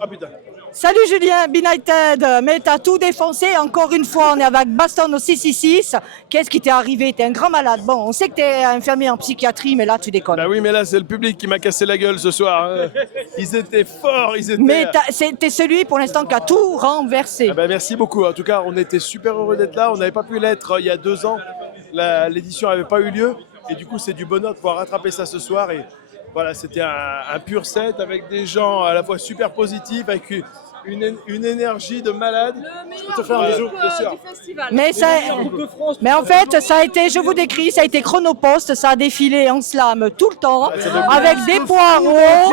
Ah putain. Salut Julien, Benighted, mais t'as tout défoncé encore une fois, on est avec Baston au 666. Qu'est-ce qui t'est arrivé? T'es un grand malade. Bon, on sait que t'es infirmier en psychiatrie, mais là tu déconnes. Bah oui, mais là c'est le public qui m'a cassé la gueule ce soir. Hein. Ils étaient forts, ils étaient... Mais t'es celui pour l'instant qui a tout renversé. Ah bah merci beaucoup. En tout cas, on était super heureux d'être là. On n'avait pas pu l'être il y a 2 ans. L'édition n'avait pas eu lieu. Et du coup, c'est du bonheur de pouvoir rattraper ça ce soir. Et voilà, c'était un pur set avec des gens à la fois super positifs, avec une énergie de malade. Je peux te faire un bisou du festival. Mais en fait, ça a été, je vous décris, ça a été chronopost, ça a défilé en slam tout le temps, avec des poireaux.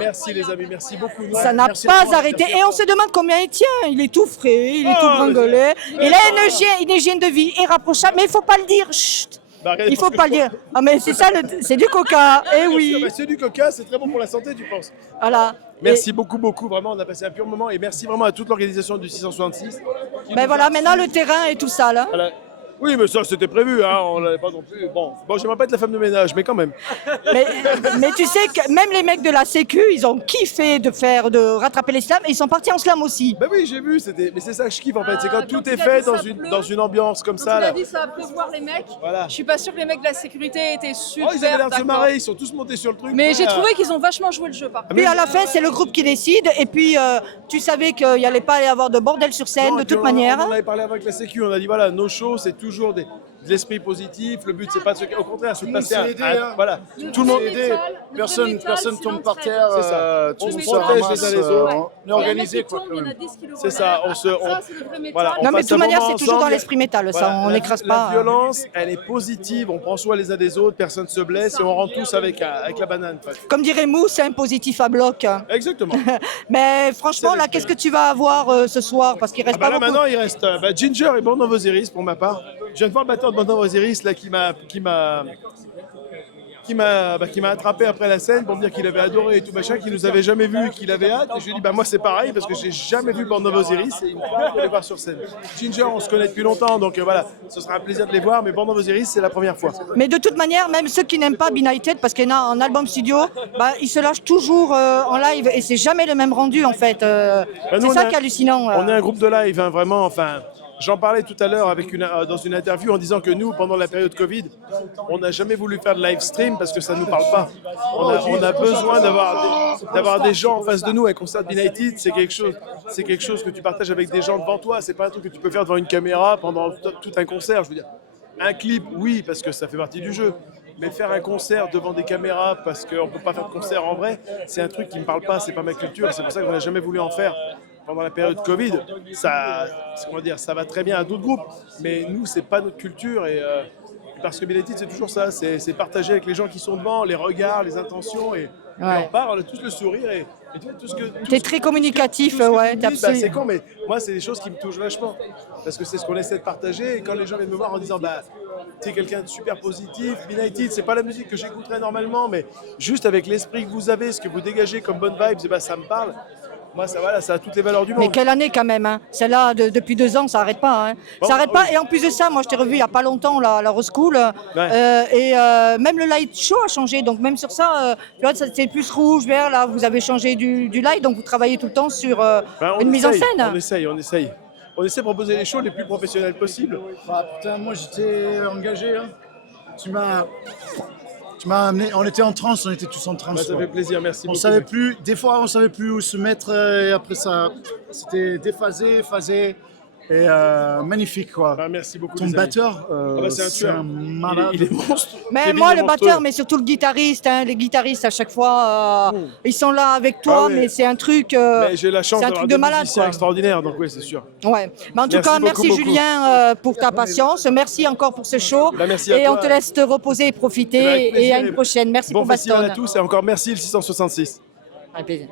Merci les amis, merci beaucoup. Ça n'a pas arrêté. Et on se demande combien il tient. Il est tout frais, il est tout bringuelé. Il a une hygiène de vie irrapprochable, mais il ne faut pas le dire. Chut. Il faut pas le dire. Ah mais c'est ça, c'est du coca. Eh oui. C'est du coca, c'est très bon pour la santé, tu penses. Voilà. Merci beaucoup, vraiment. On a passé un pur moment et merci vraiment à toute l'organisation du 666. Ben voilà, maintenant le terrain est tout sale. Hein. Voilà. Oui, mais ça c'était prévu, hein. On n'avait pas non plus. Bon, j'aimerais pas être la femme de ménage, mais quand même. Mais tu sais que même les mecs de la Sécu, ils ont kiffé de rattraper les slams et ils sont partis en slam aussi. Ben oui, j'ai vu, mais c'est ça que je kiffe en fait, c'est quand tout est fait dans une ambiance comme ça. Il a dit ça va pleuvoir les mecs. Voilà. Je suis pas sûre que les mecs de la sécurité étaient super. Oh, ils avaient l'air de se marrer, ils sont tous montés sur le truc. Mais j'ai trouvé qu'ils ont vachement joué le jeu par contre. Puis à la fin, c'est le groupe qui décide et puis tu savais qu'il n'y allait pas y avoir de bordel sur scène de toute manière. On avait parlé avec la Sécu, on a dit voilà, nos shows c'est toujours de l'esprit positif, le but c'est pas de au contraire, c'est de passer voilà, tout le monde aidé, personne tombe par terre, c'est ça. tout le monde se protège les uns les autres. On est organisé quoi. C'est ça, voilà, non mais de toute manière, c'est toujours dans l'esprit métal, ça, on n'écrase pas. La violence, elle est positive, on prend soin les uns des autres, personne ne se blesse et on rentre tous avec la banane. Comme dirait Mousse, c'est un positif à bloc. Exactement. Mais franchement, là, qu'est-ce que tu vas avoir ce soir? Parce qu'il reste pas beaucoup. Maintenant, il reste Ginger et Born of Osiris pour ma part. Je viens de voir le batteur de Born of Osiris là, qui m'a attrapé après la scène pour me dire qu'il avait adoré et tout machin, qu'il nous avait jamais vu, qu'il avait hâte. Et je lui ai dit moi c'est pareil parce que j'ai jamais vu Born of Osiris et il me parle de les voir sur scène. Ginger, on se connaît depuis longtemps, donc voilà, ce sera un plaisir de les voir, mais Born of Osiris c'est la première fois. Mais de toute manière, même ceux qui n'aiment pas Benighted, parce qu'il y en a en album studio, ils se lâchent toujours en live et c'est jamais le même rendu en fait. C'est ça qui est hallucinant. On est un groupe de live, hein, vraiment, enfin... J'en parlais tout à l'heure dans une interview en disant que nous, pendant la période Covid, on n'a jamais voulu faire de live stream parce que ça ne nous parle pas. On a besoin d'avoir des gens en face de nous. Un concert de Benighted, c'est quelque chose que tu partages avec des gens devant toi. C'est pas un truc que tu peux faire devant une caméra pendant tout un concert. Je veux dire, un clip, oui, parce que ça fait partie du jeu. Mais faire un concert devant des caméras parce qu'on ne peut pas faire de concert en vrai, c'est un truc qui ne me parle pas, c'est pas ma culture. C'est pour ça qu'on n'a jamais voulu en faire. Pendant la période Covid, ça va très bien à d'autres groupes, mais nous, c'est pas notre culture et parce que Benighted, c'est toujours ça, c'est partager avec les gens qui sont devant, les regards, les intentions et on parle, tous le sourire et tout ce que... T'es très communicatif, ouais. C'est con, mais moi, c'est des choses qui me touchent vachement parce que c'est ce qu'on essaie de partager et quand les gens viennent me voir en disant t'es quelqu'un de super positif, Benighted, c'est pas la musique que j'écouterais normalement, mais juste avec l'esprit que vous avez, ce que vous dégagez comme bonne vibes, ça me parle. Moi, ça a toutes les valeurs du monde. Mais quelle année quand même, hein. Celle-là, depuis 2 ans, ça n'arrête pas. Hein. Ça n'arrête pas. Et en plus de ça, moi, je t'ai revu il n'y a pas longtemps, la Rose School. Et même le light show a changé. Donc même sur ça, tu vois, c'est plus rouge, vert. Là, vous avez changé du light. Donc vous travaillez tout le temps sur une mise en scène. On essaye. On essaie de proposer les shows les plus professionnels possibles. Putain, moi, j'étais engagé. Hein. Tu m'as amené, on était en transe, on était tous en transe. Ça fait plaisir, merci beaucoup. Des fois on savait plus où se mettre et après ça, c'était déphasé, phasé et magnifique quoi. Merci beaucoup. Ton batteur, c'est un malade. Il est monstre. Mais moi le batteur, mais surtout le guitariste, hein, les guitaristes à chaque fois, ils sont là avec toi, mais c'est un truc. J'ai la chance d'avoir des musiciens extraordinaires, donc oui c'est sûr. Ouais. Mais en tout cas, merci Julien pour ta patience, merci encore pour ce show. Merci à toi. Et on te laisse te reposer et profiter et à une prochaine. Merci pour Baston. Bon festival à tous et encore merci le 666. Avec plaisir.